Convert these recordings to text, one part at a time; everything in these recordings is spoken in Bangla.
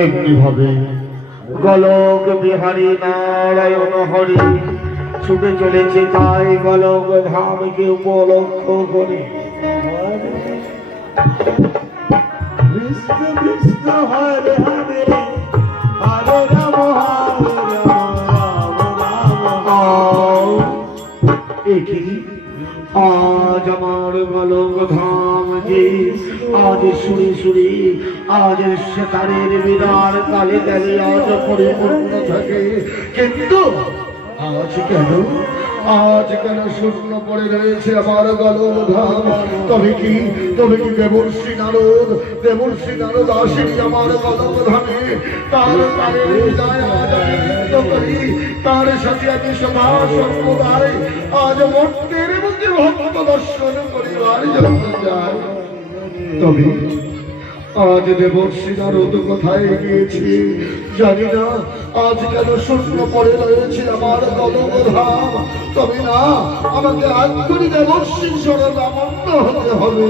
এমনিভাবে গোলক বিহারী নারায়ণ হরি ছুটে চলেছে, তাই গোলক ধামকে উপলক্ষ করে বিষ্ণু বিষ্ণু হরে হরে হরে রাম হরে রাম রাম রাম। আজ আমার গোলক ধাম যে আজ শুনি শুনি আজ সেতারের বিরার কালে কালে আজ পরিপূর্ণ থাকে, কিন্তু আজ কেন শূন্য পড়ে রয়েছে আমার গোলক ধাম? তবে কি দেবর্ষি নারদ আসেনি আমার গোলক ধামে? তার প্রাণের বিদায় আজ আমি নৃত্য করি, তার সাথে আমি সভা সম্প্রদায় আজ মর্তের মুখে ভক্ত দর্শন করিবার জন্য যাই। তবে আজ দেবর্ষি নারদ কোথায় গিয়েছে জানি না, আজ কেন শূন্য পড়ে রয়েছে আমার গোলক ধাম? তবে না, আমাকে আজ করি দেবর্ষি শরণাপন্ন হতে হবে।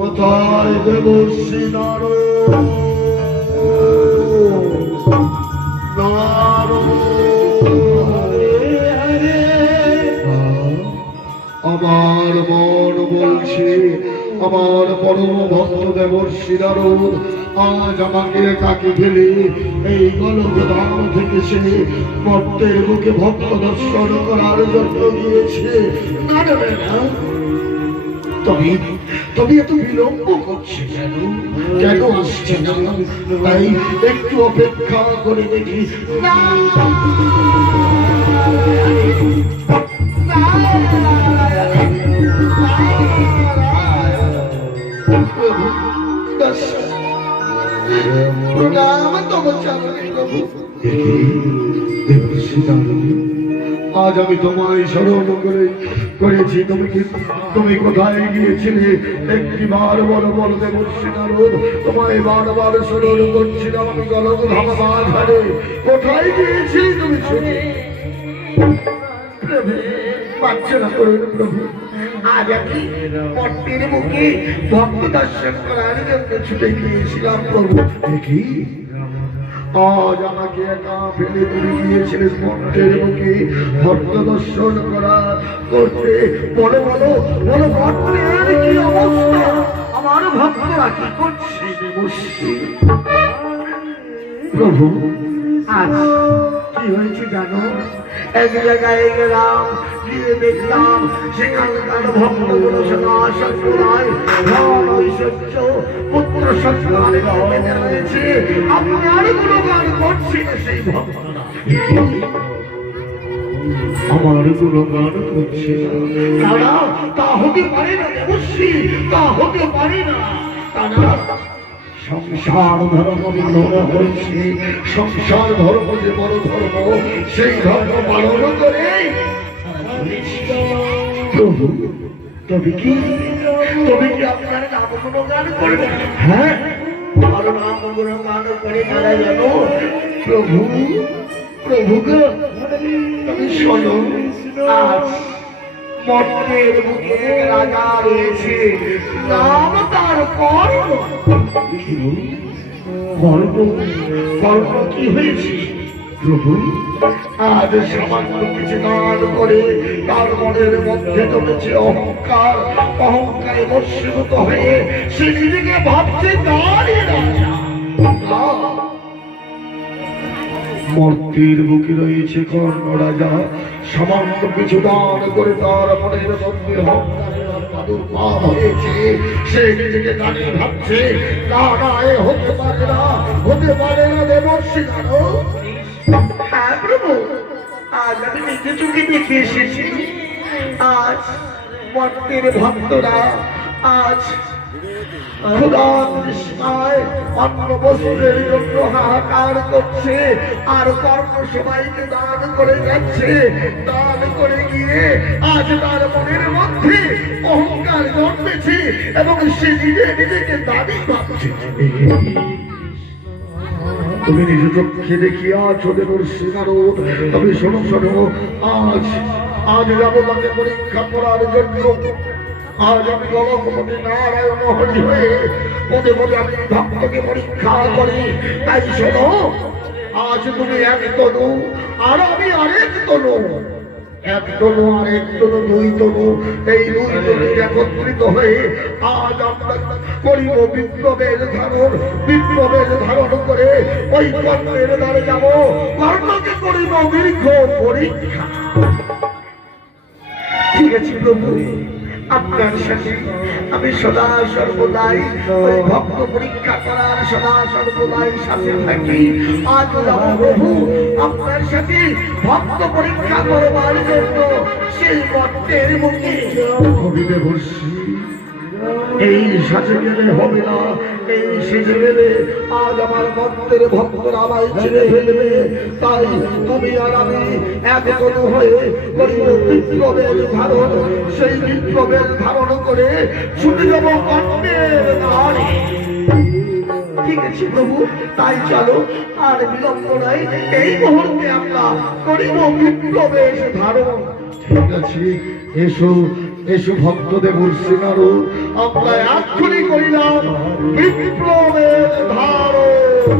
কোথায় দেবর্ষি নারদ? আমার মন বলছে আমার পরম ভক্ত দেবর্ষি নারদ আজ আমাকে একাকে ফেলে এই গোলক ধাম থেকে সে মর্তের মুখে ভক্ত দর্শন করার জন্য গিয়েছে। তবে এত বিলম্ব করছে কেন আসছে না? তাই একটু অপেক্ষা করে দেখি। আজ আমি তোমায় স্মরণ করেছি, তুমি কোথায় গিয়েছিলে? একটি বার বলো দেবর্ষি নারদ, তোমায় বারবার স্মরণ করছিলাম আমি গোলক ধাম বাজারে। কোথায় গিয়েছিলে তুমি? শুনি পাচ্ছে না প্রভু, আজ আমি মর্তের মুখে ভক্ত দর্শন করার জন্য ছুটে গিয়েছিলাম প্রভু। দেখি আজ আমাকে একা ফেলে তুমি গিয়েছিলেন মর্তের মুখে ভক্ত দর্শন করতে। বলো মর্তের কি অবস্থা? আমার ভক্তরা কি করছে? প্রভু আজ কি হয়েছে জানো? এক জায়গায় গেলাম, গিয়ে দেখলাম সেখানকার ভক্তগুলো সদা সম্প্রদায় ধন ঐশ্বর্য পুত্র সন্তানে বেঁধে রয়েছে, আপনার গুণগান করছিল সেই ভক্তরা। আমার গুণগান করছে তারা? তা হতে পারে না দেবর্ষি, তা হতে পারে না। তারা সংসার ধর্ম পালন হয়েছে, সংসার ধর্ম যে বড় ধর্ম, সেই ধর্ম পালন করে প্রভু। তবে কি আপনার নাম গুণগান করবে? হ্যাঁ, আমার নাম গুণগান করে তারা জানো প্রভু তুমি শোনো, আজ মর্তের মুখে রাজা রয়েছে, নাম তার কর্ণ। কি হয়েছে প্রভু? আজ সামান্য কিছু দান করে তার মনের মধ্যে জমেছে অহংকারে বশীভূত হয়ে সে নিজেকে ভাবছে দাঁড়িয়ে রাজা। মর্তের বুকে রয়েছে কর্ণ রাজা, সামান্য কিছু দান করে তার মনের মধ্যে অহংকারের পাপ হয়েছে, সে নিজেকে গানে ভাবছে, না না এ হতে পারে না, হতে পারে না দেবর্ষী নারদ। হ্যাঁ প্রভু, আজ আমি নিজে চোখে দেখে এসেছি। আজ মর্তের ভক্তরা আজ ক্ষুধার তৃষ্ণায় অন্ন বস্ত্রের জন্য হাহাকার করছে, আর কর্ম সবাইকে দান করে যাচ্ছে। দান করে গিয়ে আজ তার মনের মধ্যে অহংকার জন্মেছে এবং সে নিজে নিজেকে দাবি ভাবছে। তুমি নিজে চোখে দেখিয়াছ দেবর্ষী নারদ। তবে শোনো শোনো, আজ আজ যাবো তাকে পরীক্ষা করার জন্য। আজ আমি গলকপতি নারায়ণ হরি হয়ে পদে পদে আমি ভক্তকে পরীক্ষা করি। তাই শোনো, আজ তুমি এক তনু আর আমি আরেক তনু, এক তনু আর এক তনু, দুই তনু। এই দুই তনু একত্রিত হয়ে আজ আমরা করিব বিপ্লবের ধারণ। বিপ্লবের ধারণ করে ওই কর্মের দ্বারে যাব, কর্মকে করিব দীর্ঘ পরীক্ষা। ঠিক আছে প্রভু, আপনার সাথে আমি সদা সর্বদাই ওই ভক্ত পরীক্ষা করার সদা সর্বদাই সাথে থাকি। আজ যাব প্রভু আপনার সাথে ভক্ত পরীক্ষা করবার জন্য সেই মর্তের মুখে। দেবর্ষী, এই সাজে গেলে হবে না, এই সেজে গেলে আজ আমার মর্তের ভক্তরা আমায় ছেড়ে ফেলবে। তাই তুমি আর আমি এক তনু হয়ে করিব বিপ্লবের ধারণ। সেই বিপ্লবের ধারণ করে ছুটে যাব কর্মের দ্বারে। ঠিক আছে প্রভু, তাই চলো, আর বিলম্ব নাই, এই মুহূর্তে আমরা করিব বিপ্লবের ধারণ। ঠিক আছে, এসো এসো ভক্ত দেবর্ষী নারদ, আমরা এক্ষুনি করিলাম বিপ্লবের ধারণ।